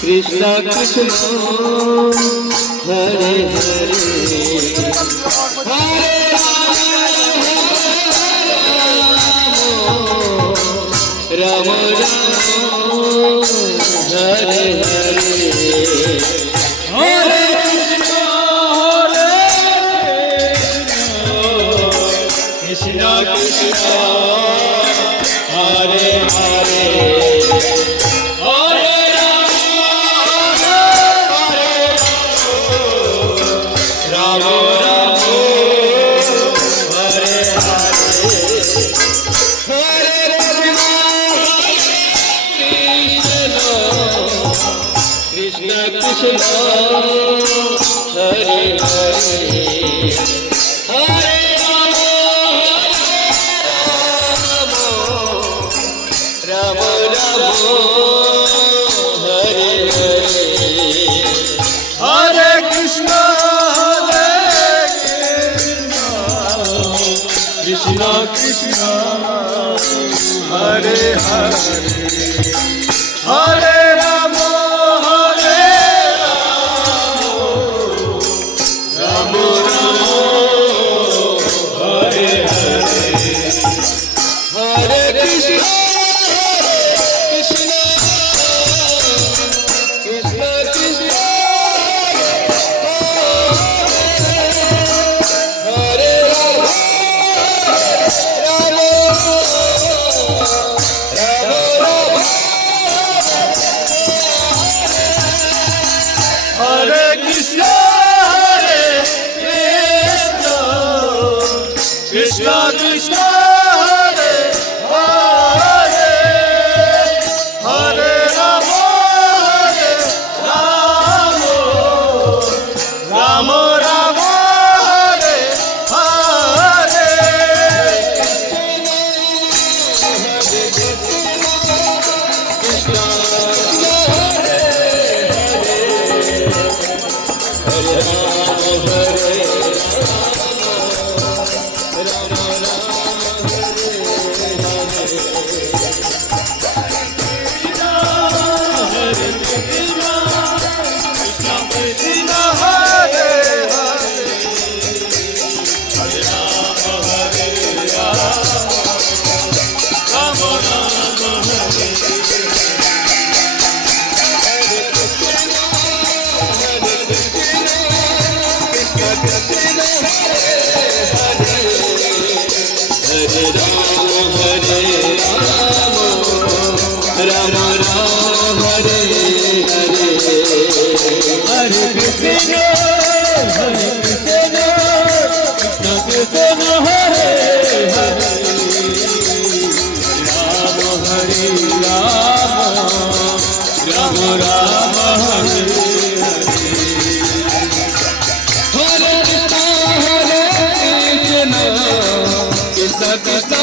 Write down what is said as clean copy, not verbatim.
Krishna Krishna Hare Hare Hare Ram Ram Hare Hare Hare Krishna Krishna Krishna Hare Hare Hare Ram Ram Ram Hare Hare Hare Krishna Krishna Hare Hare Hare Ram Ram Hare Hare Hare Krishna Krishna Krishna Hare Hare Hare Ram Ram Ram Hare Hare Hare Krishna Krishna Krishna Krishna Hare Ram Ram Ram Hare Krishna Krishna Krishna Hare Hare Hare Ram Ram Ram Ram Hare Hare Krishna Hare Hare Ram Hare Hare Ram Ram Ram Hare Hare Hare Krishna Krishna Krishna Hare Hare Ram Hare Ram Ram Ram Hare Hare Krishna Krishna Krishna